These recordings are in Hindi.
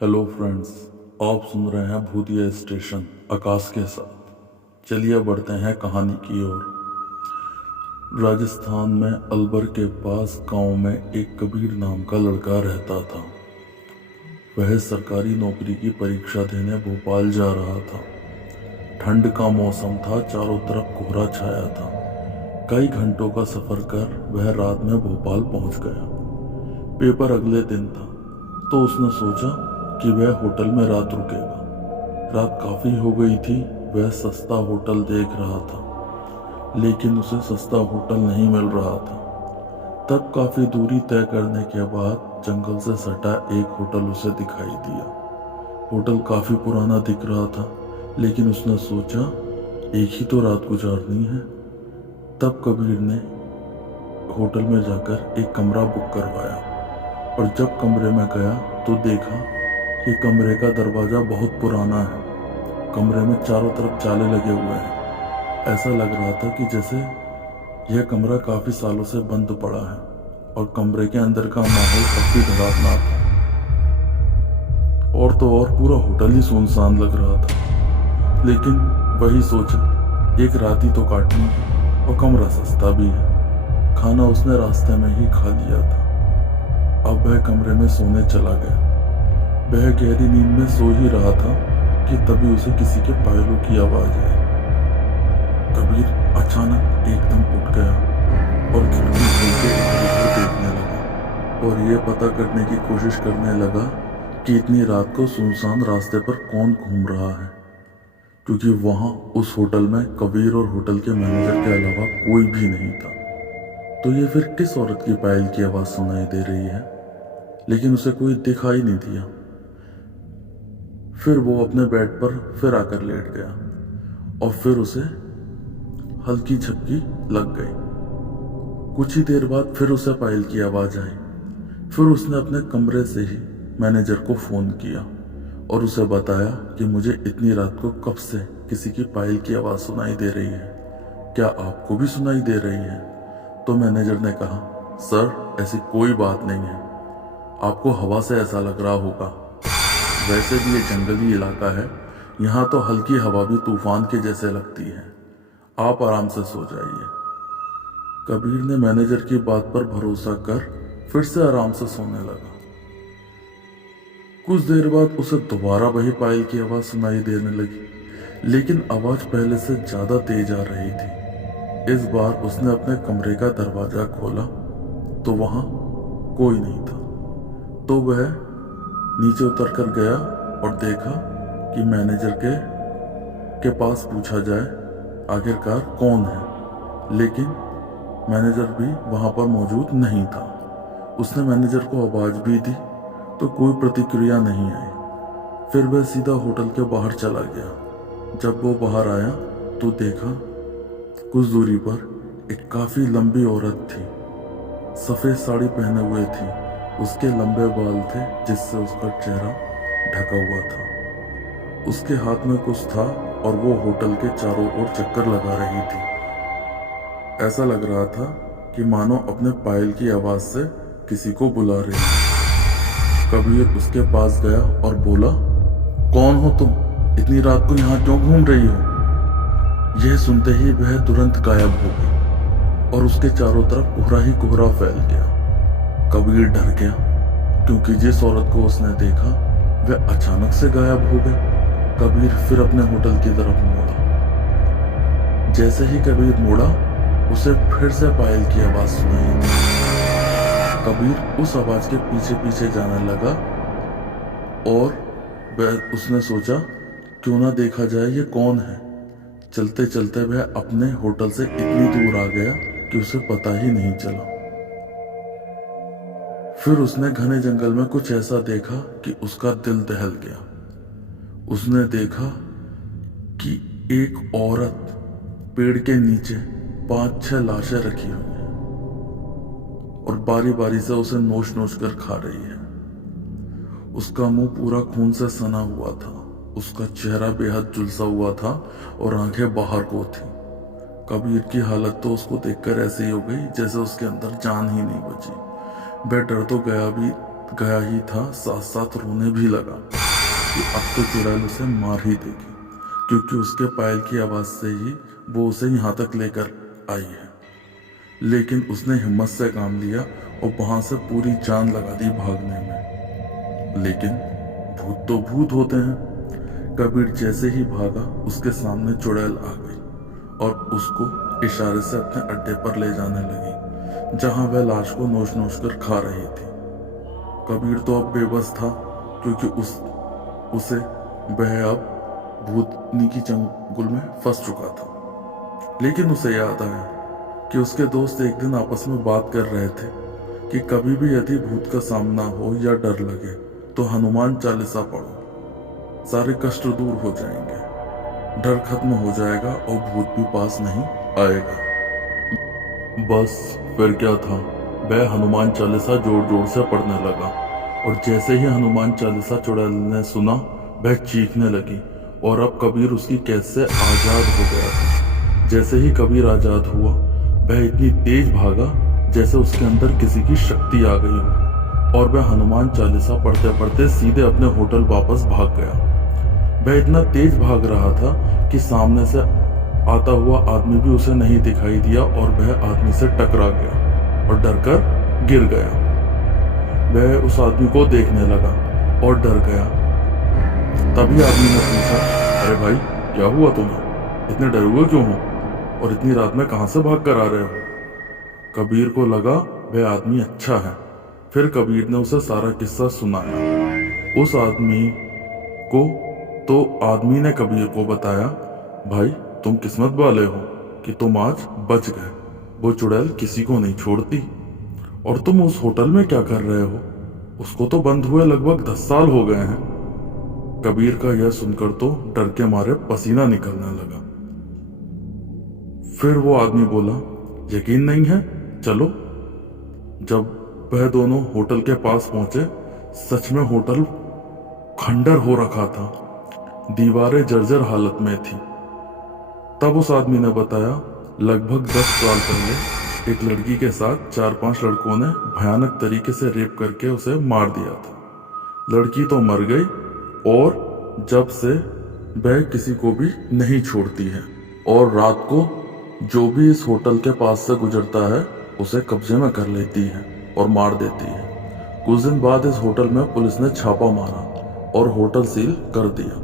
हेलो फ्रेंड्स, आप सुन रहे हैं भूतिया स्टेशन आकाश के साथ। चलिए बढ़ते हैं कहानी की ओर। राजस्थान में अलवर के पास गांव में एक कबीर नाम का लड़का रहता था। वह सरकारी नौकरी की परीक्षा देने भोपाल जा रहा था। ठंड का मौसम था, चारों तरफ कोहरा छाया था। कई घंटों का सफर कर वह रात में भोपाल पहुंच गया। पेपर अगले दिन था, तो उसने सोचा कि वह होटल में रात रुकेगा। रात काफ़ी हो गई थी। वह सस्ता होटल देख रहा था, लेकिन उसे सस्ता होटल नहीं मिल रहा था। तब काफ़ी दूरी तय करने के बाद जंगल से सटा एक होटल उसे दिखाई दिया। होटल काफ़ी पुराना दिख रहा था, लेकिन उसने सोचा एक ही तो रात गुजारनी है। तब कबीर ने होटल में जाकर एक कमरा बुक करवाया, और जब कमरे में गया तो देखा कि कमरे का दरवाज़ा बहुत पुराना है। कमरे में चारों तरफ जाले लगे हुए हैं। ऐसा लग रहा था कि जैसे यह कमरा काफ़ी सालों से बंद पड़ा है, और कमरे के अंदर का माहौल काफ़ी डरावना था। और तो और पूरा होटल ही सुनसान लग रहा था। लेकिन वही सोचा एक रात ही तो काटनी है, और कमरा सस्ता भी है। खाना उसने रास्ते में ही खा लिया था। अब वह कमरे में सोने चला गया। वह गहरी नींद में सो ही रहा था कि तभी उसे किसी के पायलों की आवाज आई। कबीर अचानक एकदम उठ गया और खिड़की खोल के इधर-उधर देखने लगा, और यह पता करने की कोशिश करने लगा कि इतनी रात को सुनसान रास्ते पर कौन घूम रहा है, क्योंकि वहां उस होटल में कबीर और होटल के मैनेजर के अलावा कोई भी नहीं था। तो ये फिर किस औरत की पायल की आवाज सुनाई दे रही है? लेकिन उसे कोई दिखाई नहीं दिया। फिर वो अपने बेड पर फिर आकर लेट गया, और फिर उसे हल्की झपकी लग गई। कुछ ही देर बाद फिर उसे पायल की आवाज आई। फिर उसने अपने कमरे से ही मैनेजर को फोन किया और उसे बताया कि मुझे इतनी रात को कब से किसी की पायल की आवाज सुनाई दे रही है, क्या आपको भी सुनाई दे रही है? तो मैनेजर ने कहा, सर ऐसी कोई बात नहीं है, आपको हवा से ऐसा लग रहा होगा। वैसे भी ये जंगली इलाका है, यहाँ तो हल्की हवा भी तूफान के जैसे लगती है। आप आराम से सो जाइए। कबीर ने मैनेजर की बात पर भरोसा कर फिर से आराम से सोने लगा। कुछ देर बाद उसे दोबारा वही पायल की आवाज सुनाई देने लगी, लेकिन आवाज पहले से ज्यादा तेज आ रही थी। इस बार उसने अपने कमरे का दरवाजा खोला तो वहां कोई नहीं था। तो वह नीचे उतर कर गया और देखा कि मैनेजर के पास पूछा जाए आखिरकार कौन है, लेकिन मैनेजर भी वहां पर मौजूद नहीं था। उसने मैनेजर को आवाज भी दी तो कोई प्रतिक्रिया नहीं आई। फिर वह सीधा होटल के बाहर चला गया। जब वो बाहर आया तो देखा कुछ दूरी पर एक काफी लंबी औरत थी। सफेद साड़ी पहने हुए थी। उसके लंबे बाल थे जिससे उसका चेहरा ढका हुआ था। उसके हाथ में कुछ था और वो होटल के चारों ओर चक्कर लगा रही थी। ऐसा लग रहा था कि मानो अपने पायल की आवाज से किसी को बुला रही है। कबीर उसके पास गया और बोला, कौन हो तुम? इतनी रात को यहाँ क्यों घूम रही हो? यह सुनते ही वह तुरंत गायब हो गई और उसके चारों तरफ कोहरा ही कोहरा फैल गया। कबीर डर गया, क्योंकि जिस औरत को उसने देखा वह अचानक से गायब हो गई। कबीर फिर अपने होटल की तरफ मुड़ा। जैसे ही कबीर मुड़ा, उसे फिर से पायल की आवाज सुनाई दी। कबीर उस आवाज के पीछे पीछे जाने लगा, और उसने सोचा क्यों ना देखा जाए ये कौन है। चलते चलते वह अपने होटल से इतनी दूर आ गया कि उसे पता ही नहीं चला। फिर उसने घने जंगल में कुछ ऐसा देखा कि उसका दिल दहल गया। उसने देखा कि एक औरत पेड़ के नीचे 5-6 लाशें रखी हुई हैं और बारी बारी से उसे नोच नोच कर खा रही है। उसका मुंह पूरा खून से सना हुआ था। उसका चेहरा बेहद झुलसा हुआ था और आंखें बाहर को थी। कबीर की हालत तो उसको देखकर ऐसी हो गई जैसे उसके अंदर जान ही नहीं बची। वह डर तो गया भी गया ही था, साथ साथ रोने भी लगा कि अब तो चुड़ैल उसे मार ही देगी, क्योंकि उसके पायल की आवाज़ से ही वो उसे यहाँ तक लेकर आई है। लेकिन उसने हिम्मत से काम लिया और वहाँ से पूरी जान लगा दी भागने में। लेकिन भूत तो भूत होते हैं। कबीर जैसे ही भागा, उसके सामने चुड़ैल आ गई और उसको इशारे से अपने अड्डे पर ले जाने लगी, जहाँ वह लाश को नोच नोच कर खा रही थी। कबीर तो अब बेबस था, क्योंकि उसे वह अब भूतनी की चंगुल में फंस चुका था। लेकिन उसे याद आया कि उसके दोस्त एक दिन आपस में बात कर रहे थे कि कभी भी यदि भूत का सामना हो या डर लगे तो हनुमान चालीसा पढ़ो, सारे कष्ट दूर हो जाएंगे, डर खत्म हो जाएगा और भूत भी पास नहीं आएगा। बस फिर क्या था, वह हनुमान चालीसा जोर जोर से पढ़ने लगा और जैसे ही हनुमान चालीसा चुड़ैल ने सुना, वह चीखने लगी और अब कबीर उसकी कैद से आजाद हो गया था। जैसे ही कबीर आजाद हुआ, वह इतनी तेज भागा जैसे उसके अंदर किसी की शक्ति आ गई हो, और वह हनुमान चालीसा पढ़ते पढ़ते सीधे अपने होटल वापस भाग गया। वह इतना तेज भाग रहा था कि सामने से आता हुआ आदमी भी उसे नहीं दिखाई दिया और वह आदमी से टकरा गया और डरकर गिर गया। वह उस आदमी को देखने लगा और डर गया। तभी आदमी ने पूछा, अरे भाई, क्या हुआ तुम्हें? इतने डरे हुए क्यों हो और इतनी रात में कहां से भाग कर आ रहे हो? कबीर को लगा वह आदमी अच्छा है। फिर कबीर ने उसे सारा किस्सा सुनाया उस आदमी को। तो आदमी ने कबीर को बताया, भाई तुम किस्मत वाले हो कि तुम आज बच गए, वो चुड़ैल किसी को नहीं छोड़ती। और तुम उस होटल में क्या कर रहे हो? उसको तो बंद हुए लगभग 10 साल हो गए हैं। कबीर का यह सुनकर तो डर के मारे पसीना निकलने लगा। फिर वो आदमी बोला, यकीन नहीं है, चलो। जब वह दोनों होटल के पास पहुंचे, सच में होटल खंडर हो रखा था, दीवारें जर्जर हालत में थी। तब उस आदमी ने बताया, लगभग 10 साल पहले एक लड़की के साथ 4-5 लड़कों ने भयानक तरीके से रेप करके उसे मार दिया था। लड़की तो मर गई और जब से वह किसी को भी नहीं छोड़ती है और रात को जो भी इस होटल के पास से गुजरता है उसे कब्जे में कर लेती है और मार देती है। कुछ दिन बाद इस होटल में पुलिस ने छापा मारा और होटल सील कर दिया।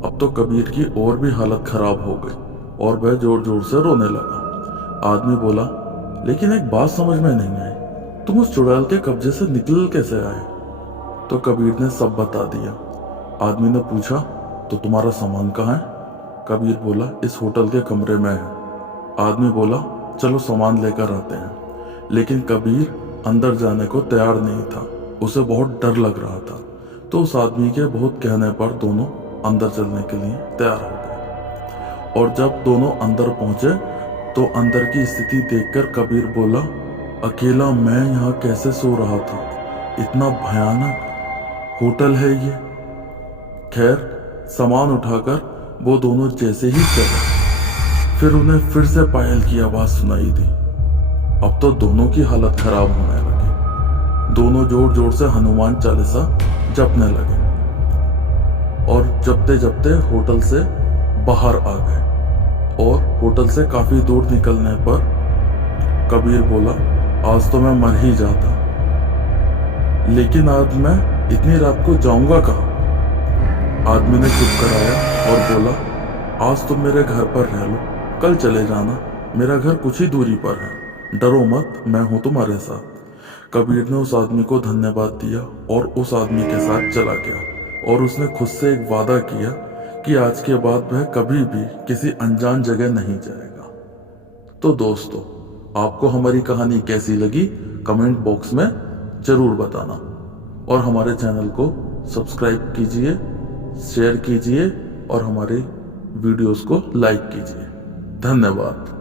अब तो कबीर की और भी हालत खराब हो गई और वह जोर जोर से रोने लगा। आदमी बोला, लेकिन एक बात समझ में नहीं आई, तुम उस चुड़ैल के कब्जे से निकल कैसे आए? तो कबीर ने सब बता दिया। आदमी ने पूछा, तो तुम्हारा सामान कहाँ है? कबीर बोला, इस होटल के कमरे में है। आदमी बोला, चलो सामान लेकर आते हैं। लेकिन कबीर अंदर जाने को तैयार नहीं था, उसे बहुत डर लग रहा था। तो उस आदमी के बहुत कहने पर दोनों अंदर चलने के लिए तैयार हो गए। और जब दोनों अंदर पहुंचे तो अंदर की स्थिति देखकर कबीर बोला, अकेला मैं यहाँ कैसे सो रहा था? इतना भयानक होटल है ये। खैर, सामान उठाकर वो दोनों जैसे ही चले, फिर उन्हें फिर से पायल की आवाज सुनाई दी। अब तो दोनों की हालत खराब होने लगी। दोनों जोर जोर से हनुमान चालीसा जपने लगे और जपते जपते होटल से बाहर आ गए। और होटल से काफी दूर निकलने पर कबीर बोला, आज तो मैं मर ही जाता, लेकिन आज मैं इतनी रात को जाऊंगा कहाँ? आदमी ने चुप कराया और बोला, आज तुम मेरे घर पर रह लो, कल चले जाना, मेरा घर कुछ ही दूरी पर है, डरो मत, मैं हूं तुम्हारे साथ। कबीर ने उस आदमी को धन्यवाद दिया और उस आदमी के साथ चला गया और उसने खुद से एक वादा किया कि आज के बाद वह कभी भी किसी अनजान जगह नहीं जाएगा। तो दोस्तों, आपको हमारी कहानी कैसी लगी कमेंट बॉक्स में जरूर बताना और हमारे चैनल को सब्सक्राइब कीजिए, शेयर कीजिए और हमारे वीडियोस को लाइक कीजिए। धन्यवाद।